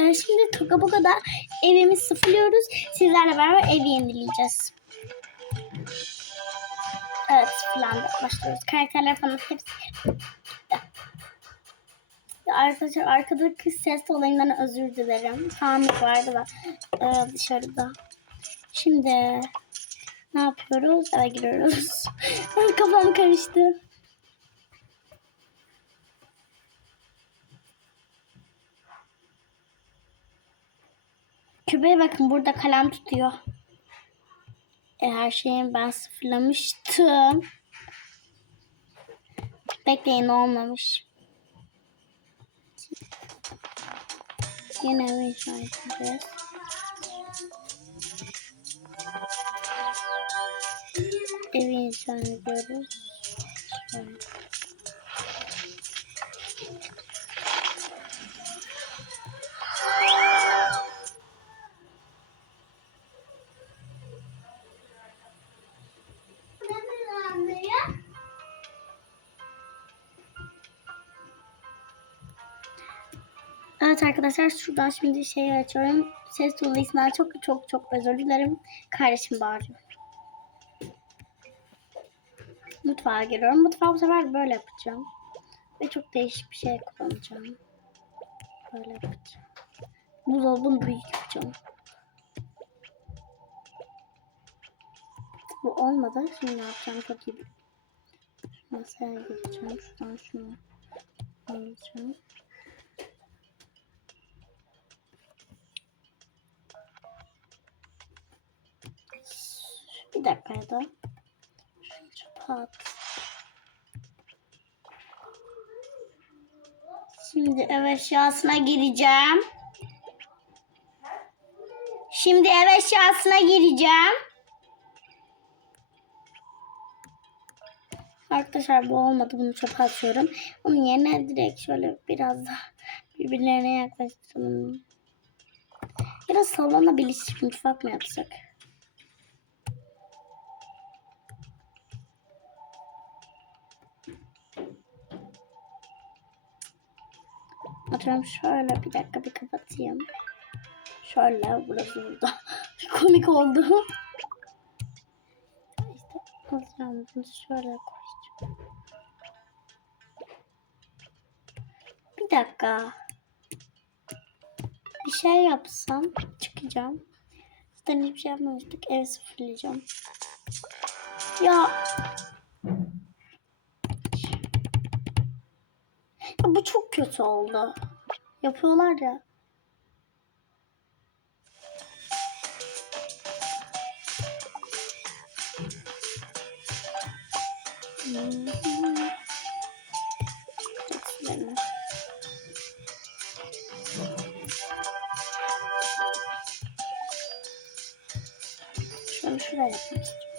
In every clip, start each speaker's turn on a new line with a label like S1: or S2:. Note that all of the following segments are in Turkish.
S1: Ee, şimdi Toka Boka'da evimizi sıfırlıyoruz. Sizlerle beraber evi yenileyeceğiz. Evet sıfırlandı. Başlıyoruz. Karakterler falan hepsi Arkadaşlar arkadaki ses olayından özür dilerim. Tamir vardı da e, dışarıda. Şimdi ne yapıyoruz? Eve giriyoruz. Kafam karıştı. Kübeye bakın burada kalem tutuyor. E, her şeyi ben sıfırlamıştım. Bekleyin olmamış. Yine bir şey yapacağız. Evi inşa ediyoruz. Arkadaşlar şuradan şimdi şeyi açıyorum. Ses dolayısıyla çok çok çok özür dilerim. Kardeşim bağırıyor. Mutfağa giriyorum. Mutfağı bu sefer böyle yapacağım. Ve çok değişik bir şey kullanacağım. Böyle yapacağım. Buzdolabını büyük yapacağım. Bu olmadı. Şimdi ne yapacağım çok iyi. Masaya gideceğim. Şuradan şunu alacağım. Bir dakika ya da. Şunu çöpe at. Şimdi ev eşyasına gireceğim. Şimdi ev eşyasına gireceğim. Arkadaşlar bu olmadı. Bunu çöpe atıyorum. Onun yerine direkt şöyle biraz daha birbirlerine yaklaştıralım. Salona bilinçli mutfak mı yapsak? Atıyorum şöyle bir dakika bir kapatayım. Şöyle burası burada. Komik oldu. İşte alacağım bunu şöyle koyacağım. Bir dakika. Bir şey yapsam çıkacağım. Zaten hiçbir şey yapmamıştık. Ev sıfırlayacağım. Ya Bu çok kötü oldu. Yapıyorlar ya. Şunu şuraya yapmak istiyorum.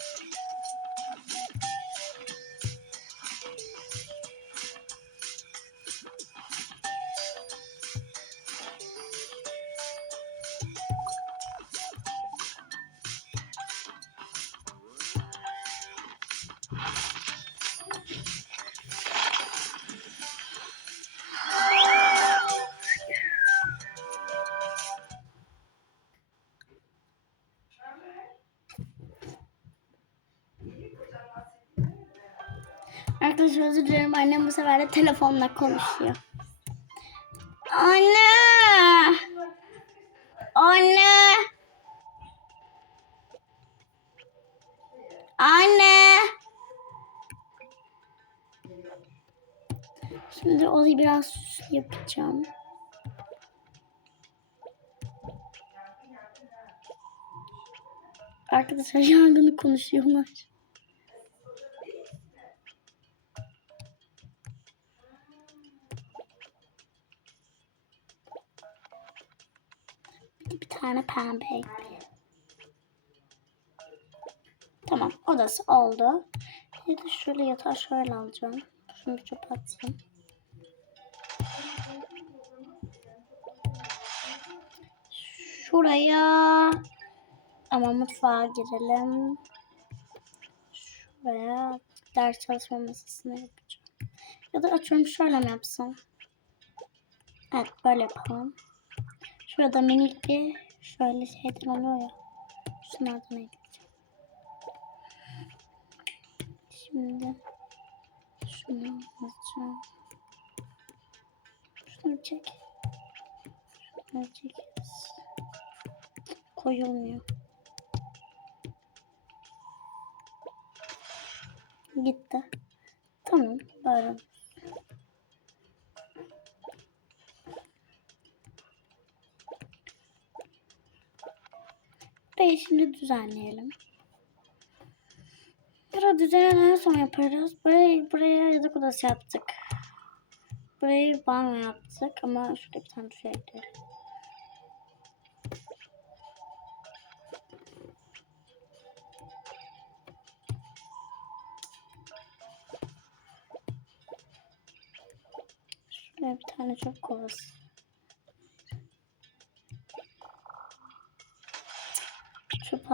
S1: Arkadaşlar özür dilerim. Annem bu sefer de telefonla konuşuyor. Anne! Anne! Anne! Şimdi orayı biraz süslü yapacağım. Arkadaşlar yangını konuşuyorlar. Tane pembe. Tamam odası oldu. Bir de şöyle yatağı şöyle alacağım. Şunu bir çöpe. Şuraya ama mutfağa girelim. Şuraya ders çalışma masasını yapacağım. Ya da açıyorum şöyle mi yapsam? Evet böyle yapalım. Şurada minik bir şöyle şeyden oluyor ya. Şunlardan ekleyeceğim. Şimdi şunu alacağım. Şunu çek. Şunu çekeriz. Koyulmuyor. Gitti. Tamam böyle. Şimdi düzenleyelim. Burada düzenlenen son yaparız. Burayı, buraya yatak odası yaptık. Burayı banyo yaptık ama şurada bir tane şey ekleyelim. Şuraya bir tane çöp kovası.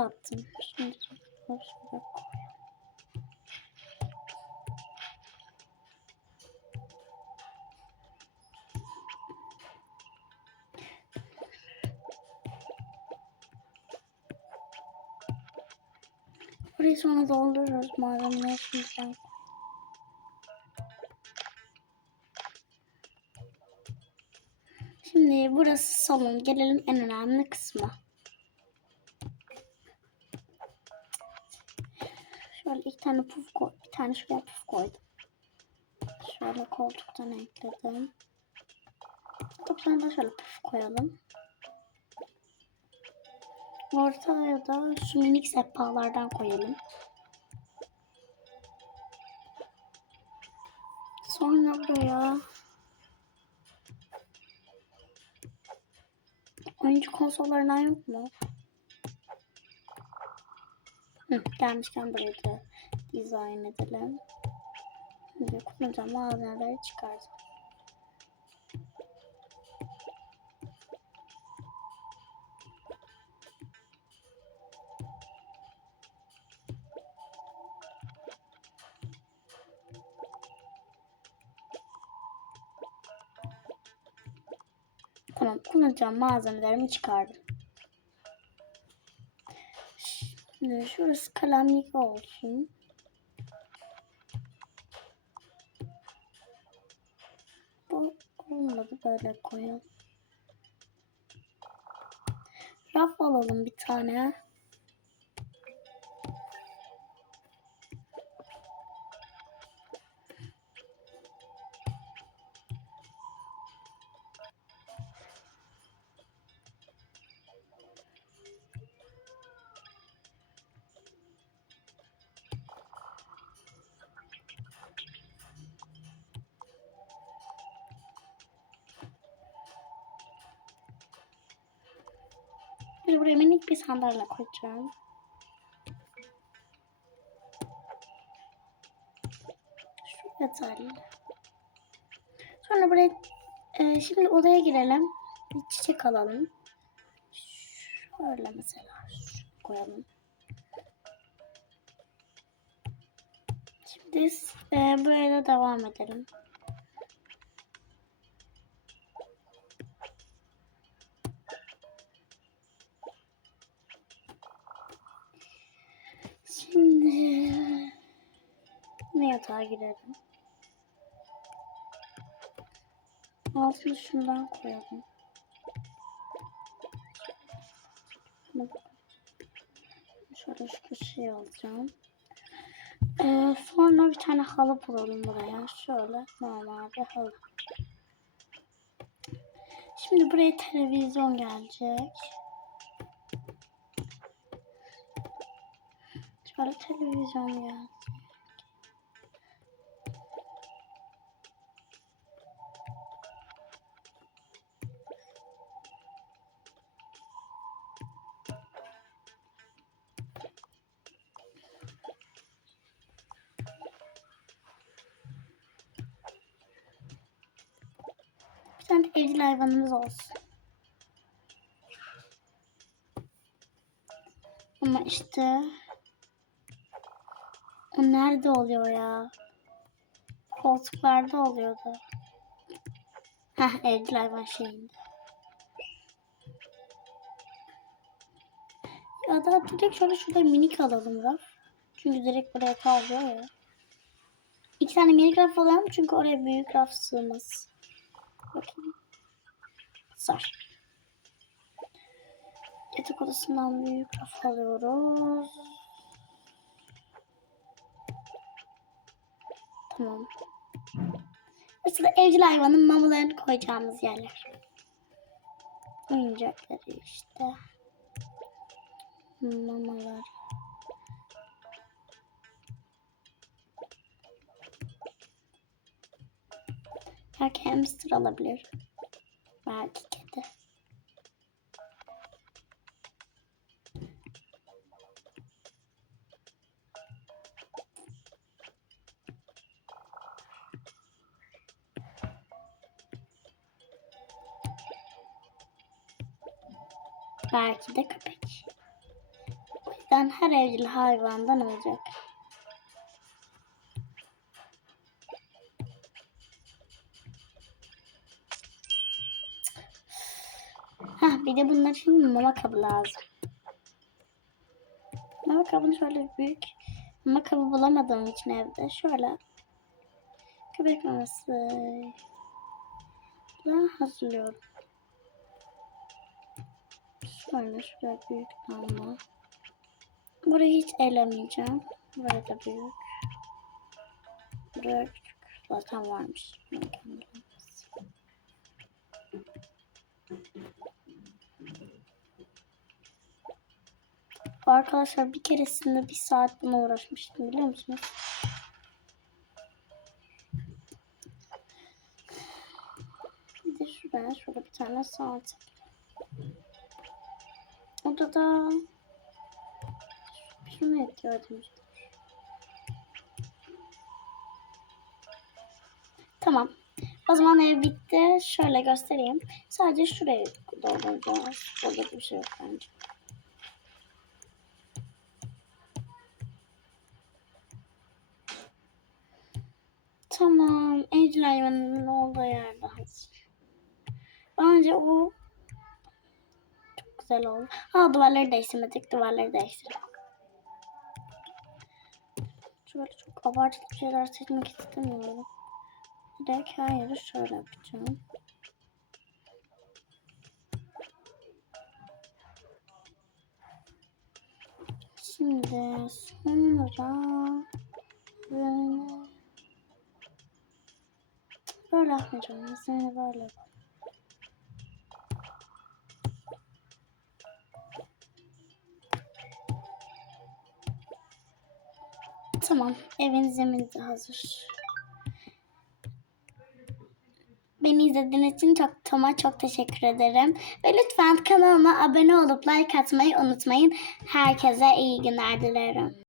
S1: Attım. Şimdi şuraya koyalım. Burayı sonra doldururuz malzemeleri şimdiden. Şimdi burası salon. Gelelim en önemli kısma. Şöyle iki tane puf koy. Bir tane şuraya puf koydum. Şöyle koltuktan ekledim. Koltuktan da şöyle puf koyalım. Ortaya da şu minik sehpalardan koyalım. Sonra buraya oyuncu konsollarından yok mu? Hı, gelmişken burayı da dizayn edelim. Şimdi kullanacağım malzemeleri çıkardım. Tamam kullanacağım malzemelerimi çıkardım. Şimdi şurası kalemlik olsun. Bu olmadı böyle koyalım. Raf alalım bir tane. Bir buraya minik bir sandalye koyacağım. Şu yeterli. Sonra buraya e, şimdi odaya girelim. Bir çiçek alalım. Şöyle mesela koyalım. Şimdi e, buraya devam edelim. Yatağa girelim. Altını şundan koyalım. Şöyle şu köşeye alacağım. Ee, sonra bir tane halı bulalım buraya. Şöyle normal bir halı. Şimdi buraya televizyon gelecek. Şöyle televizyon gelecek. Tane evcil hayvanımız olsun. Ama işte o nerede oluyor ya? Koltuklarda oluyordu. Heh evcil hayvan şeyinde. Hatta direkt şöyle şurada minik alalım raf. Çünkü direkt buraya kalıyor ya. İki tane minik raf alalım çünkü oraya büyük raf sığmaz. Sar. Yatak odasından büyük raf alıyoruz. Tamam. Da evcil hayvanın mamalarını koyacağımız yerler. Oyuncakları işte. Mamalar. Belki hamster alabilir. Belki kedi. Belki de köpek. O yüzden her evcil hayvandan olacak. Bunlar için mama kabı lazım. Mama kabını şöyle büyük mama kabı bulamadığım için evde şöyle köpek maması da hazırlıyorum. Şöyle şuraya büyük damla. Burayı hiç elemeyeceğim. Buraya da büyük. Buraya küçük. Zaten varmış. Mükemmel Arkadaşlar bir keresinde bir saat buna uğraşmıştım biliyor musunuz? Bir de şuraya şöyle bir tane saat. Odada ihtiyacım var. Tamam. O zaman ev bitti. Şöyle göstereyim. Sadece şurayı dolduracağız. Burada bir şey yok bence. Tamam. Evcil hayvanının olduğu yerde hazır. Bence o çok güzel oldu. Ha duvarları değiştirmedik. Duvarları değiştirelim. Şöyle çok abartılı şeyler seçmek istemiyorum. Direkt her yeri şöyle yapacağım. Şimdi sonra böyle böyle yapmayacağım. Şimdi böyle yapalım. Tamam. Evin zemini de hazır. Beni izlediğiniz için çok Tom'a çok teşekkür ederim. Ve lütfen kanalıma abone olup like atmayı unutmayın. Herkese iyi günler dilerim.